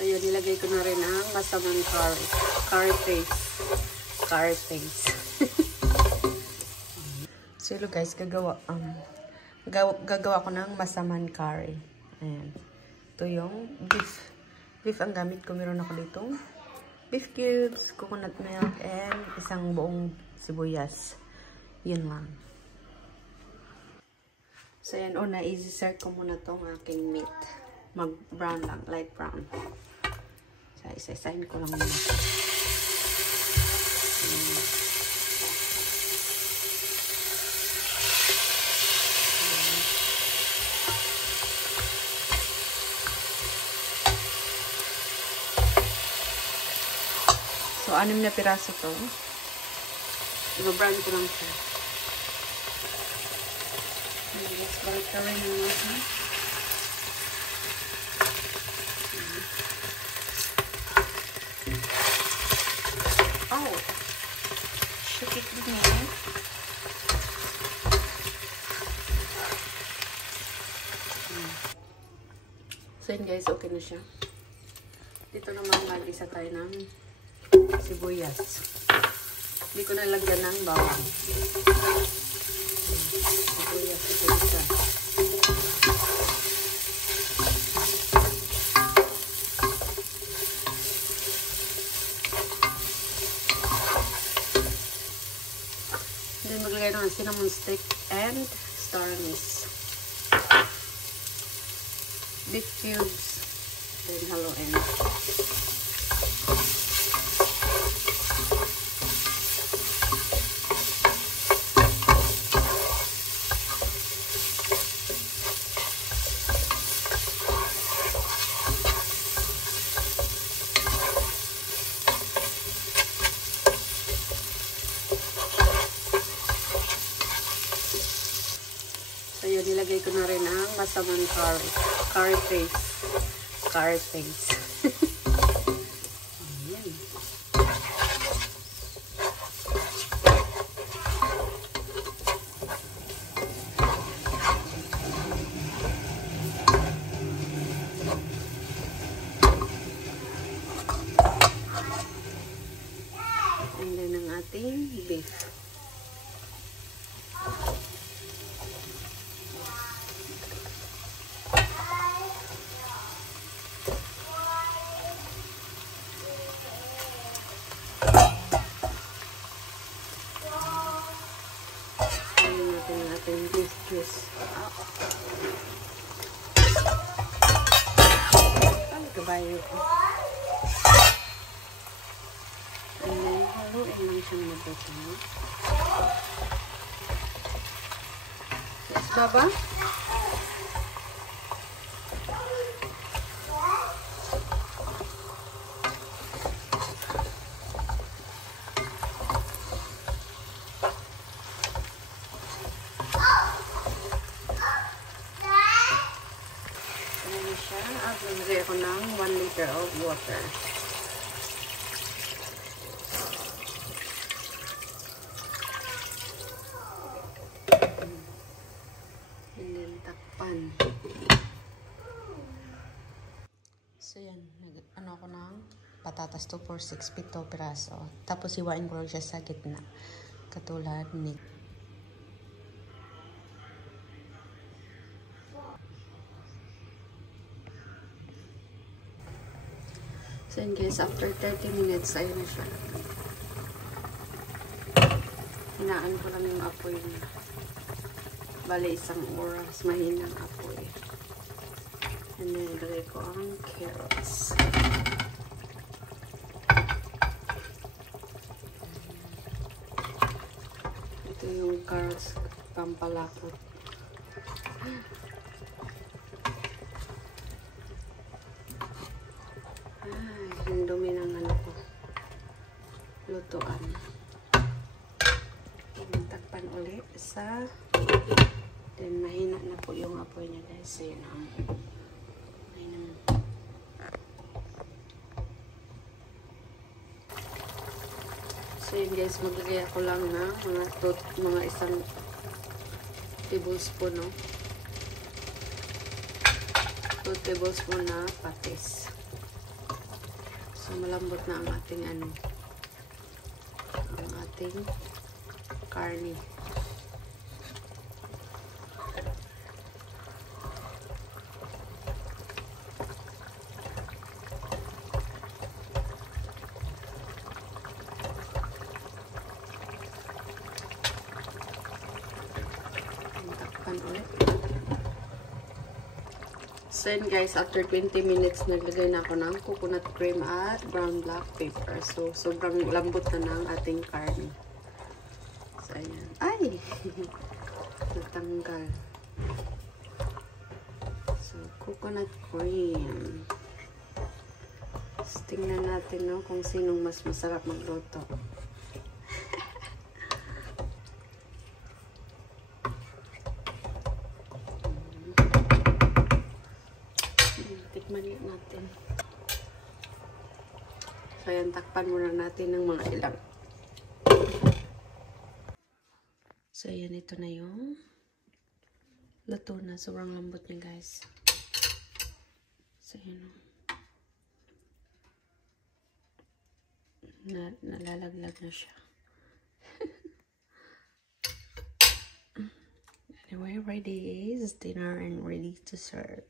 So yun, nilagay ko na rin ang masamang curry paste. Curry paste. So yun guys, gagawa ko ng masamang curry. Ayan. Ito yung beef. Beef ang gamit ko. Meron ako ditong beef cubes, coconut milk, and isang buong sibuyas. Yun lang. So yan, una, i-sert ko muna tong aking meat. Mag-brown lang, light brown. So, isa-isahin ko lang muna. So, 6 na piraso to. I-brown ko lang siya. Let's balik ka rin naman. Oh! Shake it din eh. So yun guys, okay na siya. Dito naman mag-isa tayo ng sibuyas. Hindi ko nalagyan ng bawang. Sibuyas, isa-isa. Then maglagay ng cinnamon stick and star anise. Beef cubes. Then haluin. So yun, nilagay ko na rin ang masamang curry paste. Curry paste. Ayan. And then ang ating beef. Beef juice. Ay, kabayo ko. And then, haluin lang siyang mabuti. Yes, Baba? Maglagay ako ng 1 liter of water. And then takpan. So yan, ano ako ng patatas 2 for 6 pito piraso. Tapos hiwain ko lang siya sa gitna. Katulad ni So yun guys, after 30 minutes, ayun na siya. Hinaan ko lang yung apoy niya. Bale, 1 oras, mahinang apoy. And then, ilagay ko ang carrots. Ito yung carrots, pampalapot. Ang dumi ng ano ko. Lutuan. Takpan ulit sa then mahina na po yung apoy niya guys. So yun ang mahina. So yun guys, maglagay ako lang na mga 1 tablespoon, no? 2 tablespoon na patis. malambot na ang ating ang ating karne. Takpan ulit. So yun guys, after 20 minutes, naglagay na ako ng coconut cream at brown black pepper. So, sobrang lambot na ng ating karne. So, ayan. Ay! Natanggal. So, coconut cream. So, tingnan natin, no, kung sinong mas masarap magluto. Tikman natin. So, ayan, takpan muna natin ng mga ilang. So, ayan, ito na yung luto na. Sobrang lambot niya, guys. So, ayan. Nalalaglag na siya. Anyway, ready is dinner and ready to serve.